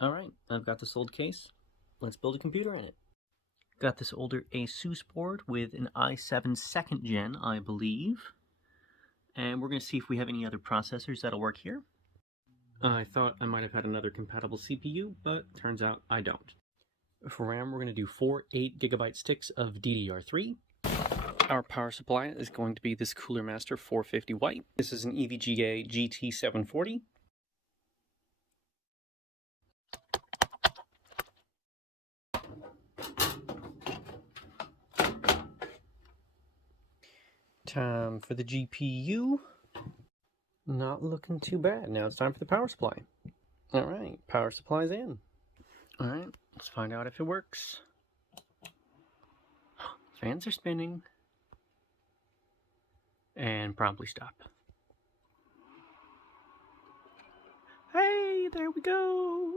Alright, I've got this old case. Let's build a computer in it. Got this older Asus board with an i7 2nd gen, I believe. And we're going to see if we have any other processors that'll work here. I thought I might have had another compatible CPU, but turns out I don't. For RAM, we're going to do 4 8GB sticks of DDR3. Our power supply is going to be this Cooler Master 450 white. This is an EVGA GT740. Time for the GPU. Not looking too bad. Now it's time for the power supply. Alright, power supply's in. Alright, let's find out if it works. Fans are spinning. And promptly stop. Hey, there we go!